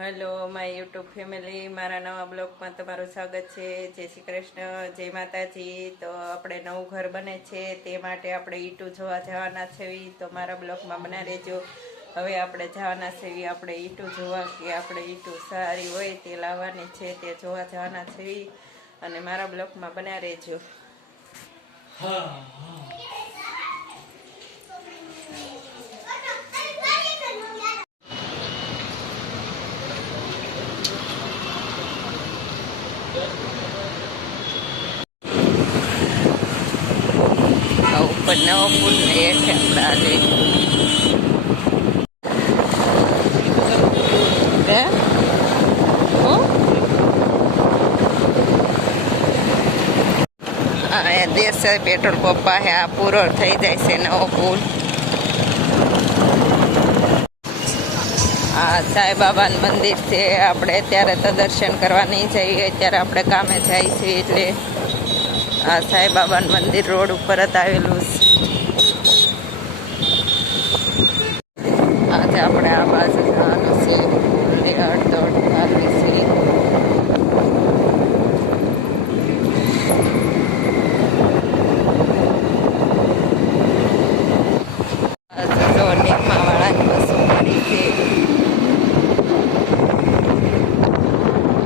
Hello my YouTube family, મારા નવા બ્લોગમાં તમારું સ્વાગત છે. જય શ્રી કૃષ્ણ, જય માતાજી. તો આપણે નવું ઘર બને છે તે માટે આપણે ઈંટું જોવા જવાના છે, તો મારા બ્લોગમાં બના રહેજો. હવે આપણે જવાના છે આપણે ઈંટું જોવા, કે આપણે ઈંટું સારી હોય તે લાવવાની છે, તે જોવા જવાના છે, અને મારા બ્લોગમાં બના રહેજો. ઉપર નવો પુલ ને હેઠે આપણે આજે દેશ પેટ્રોલ પંપ પાસે આ પૂરો થઈ જાય છે નવો પુલ. આ સાંઈબાબાનું મંદિર છે. આપણે અત્યારે તો દર્શન કરવા નહીં જઈએ, અત્યારે આપણે કામે જાય છે, એટલે આ સાંઈબાબાનું મંદિર રોડ ઉપર જ આવેલું છે. આજે આપણે આ બાજુ જવાનું છે, અડધોડ આવી છે. નિયમાવાળાની બસો પડી છે.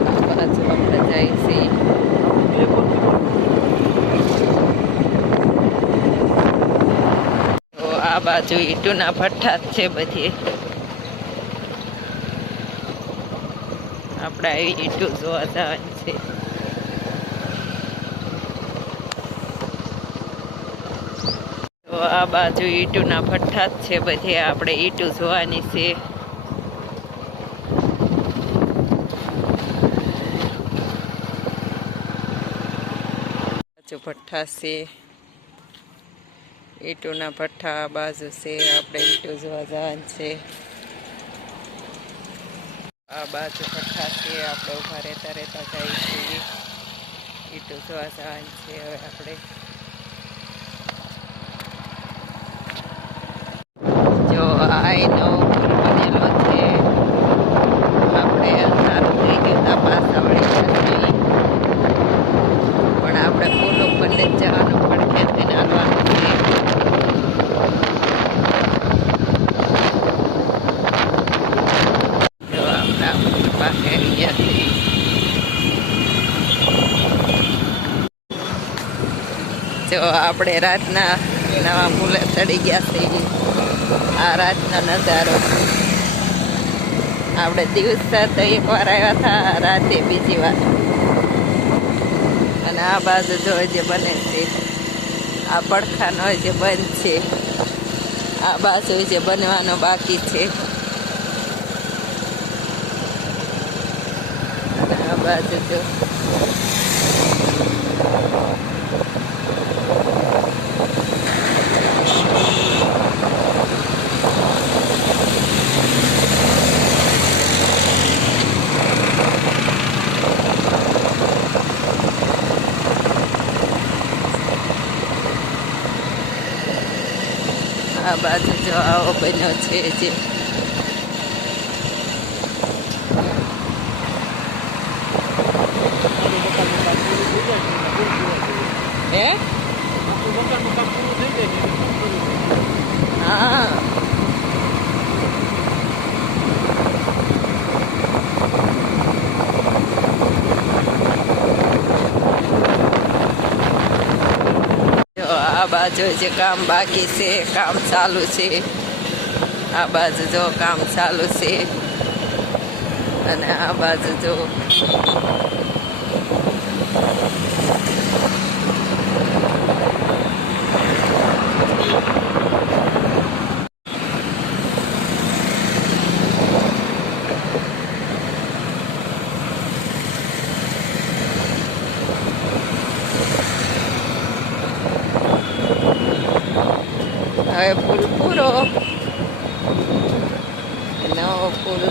આ બાજુ આપણે જાય છે. આ બાજુ ઈંટુના ભઠ્ઠા જ છે બધી. આપણે આવી ઈંટું જોવા જવાની છે. તો આ બાજુ ઈંટુના ભઠ્ઠા જ છે બધી. આપણે ઈંટું જોવાની છે. બાજુ ભઠ્ઠા છે, ઈંટોના ભઠ્ઠા આ બાજુ છે. આપણે ઈંટો જોવા જવાનું છે. આ બાજુ ભઠ્ઠા છે. આપણે ઉભા રહેતા રહેતા જાય છે. ઈંટો જોવા જવાનું છે. હવે આપણે જો આ નવો પુલ બનેલો છે. આપણે સારું થઈ ગયું પાછા વળી જઈએ, પણ આપણે પુલ ઉપર જ જવાનું પડશે, તેને હાલવાનું છે. જો આપણે રાતના નવા પુલે ચડી ગયા છે. આ રાતનો નજારો. આપણે દિવસમાં તો એક વાર આવ્યા હતા, રાતે બીજી વાર. અને આ બાજુ જો જે બને છે, આ પડખાનો જે બંધ છે, આ બાજુ જે બનવાનો બાકી છે. અને આ બાજુ જો આ બાજુ જો આવો બન્યો છે જે. હા, આ બાજુ જે કામ બાકી છે, કામ ચાલુ છે. આ બાજુ જો કામ ચાલુ છે, અને આ બાજુ જો હવે પુલ પૂરો, નવો પુલ.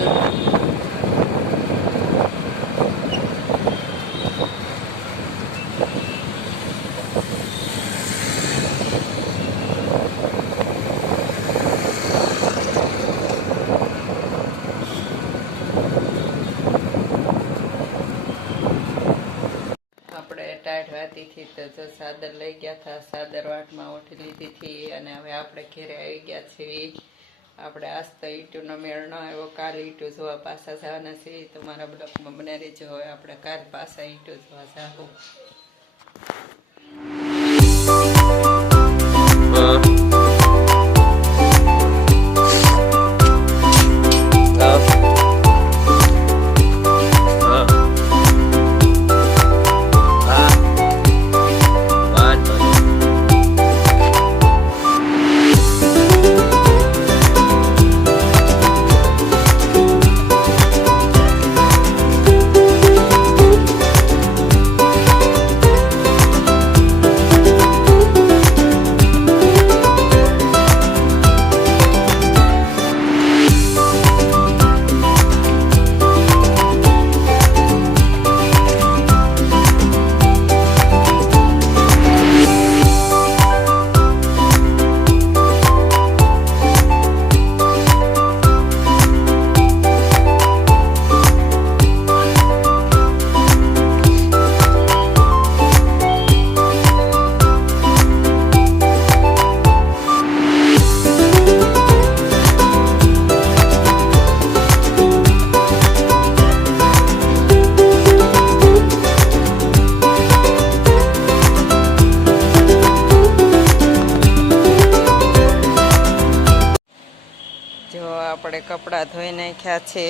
રાતીથી તો જો સાદર લઈ ગયા હતા, સાદર વાટમાં ઓઠી લીધી હતી અને હવે આપણે ઘેરે આવી ગયા છીએ. આપણે આજ તો ઈટુનો મેળ ન આવ્યો, કાલ ઈટુ જોવા પાછા જવાના છે. તો મારા બ્લોકમાં બને રહેજો. હવે આપણે કાલ પાછા ઈટુ જોવા જાવું. આપણે કપડાં ધોઈ નાખ્યા છે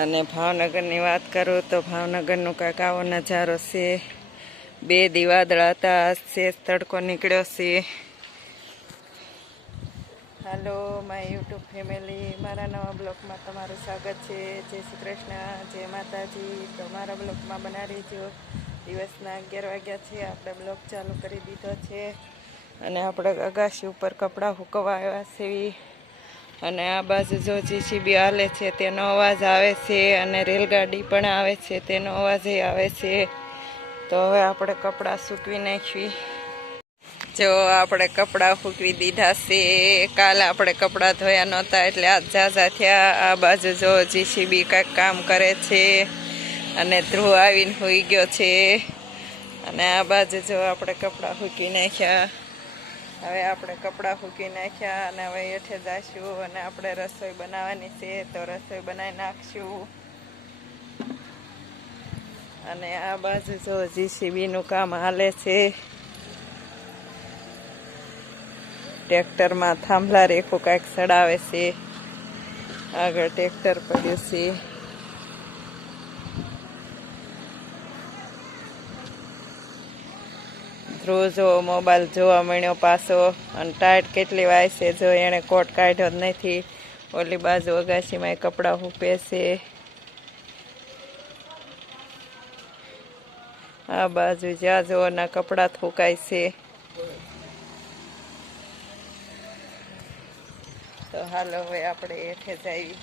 અને ભાવનગરની વાત કરું તો ભાવનગરનો કાંઈક આવો નજારો છે. 2 દી વાદળા હતા, છે તડકો નીકળ્યો છે. હાલો માય યુટ્યુબ ફેમિલી, મારા નવા બ્લોગમાં તમારું સ્વાગત છે. જય શ્રી કૃષ્ણ, જય માતાજી. તો મારા બ્લોગમાં બનાવી રહેજો. દિવસના 11 વાગ્યા છે, આપણે બ્લોગ ચાલુ કરી દીધો છે અને આપણે અગાશી ઉપર કપડાં સુકવવા આવ્યા છીએ. અને આ બાજુ જો જીસીબી હાલે છે તેનો અવાજ આવે છે અને રેલગાડી પણ આવે છે તેનો અવાજ આવે છે. તો હવે આપણે કપડાં સૂકવી નાખવી. જો આપણે કપડાં સૂકવી દીધા છે. કાલે આપણે કપડાં ધોયા નહોતા એટલે આજ ઝાઝા થયા. આ બાજુ જો જીસીબી કાંઈક કામ કરે છે અને ધ્રુવ આવીને સૂઈ ગયો છે. અને આ બાજુ જો આપણે કપડાં સૂકી નાખ્યા. હવે આપણે કપડાં સૂકી નાખ્યા અને હવે હેઠે જઈશું અને આપણે રસોઈ બનાવવાની છે. તો રસોઈ બનાવી નાખશું. અને આ બાજુ જો જીસીબીનું કામ હાલે છે. ટ્રેક્ટરમાં થાંભલા રેખું કાંઈક ચડાવે છે. આગળ ટ્રેક્ટર પડ્યું છે. ધ્રુવ જો મોબાઈલ જોવા મળ્યો પાછો અને ટાઈટ કેટલી વાય છે. જો એણે કોટ કાઢ્યો જ નથી. ઓલી બાજુ અગાશીમાં કપડાં સૂકે છે. આ બાજુ જ્યાં જોવાના કપડાં સુકાય છે. તો હાલો હવે આપણે હેઠે જઈએ.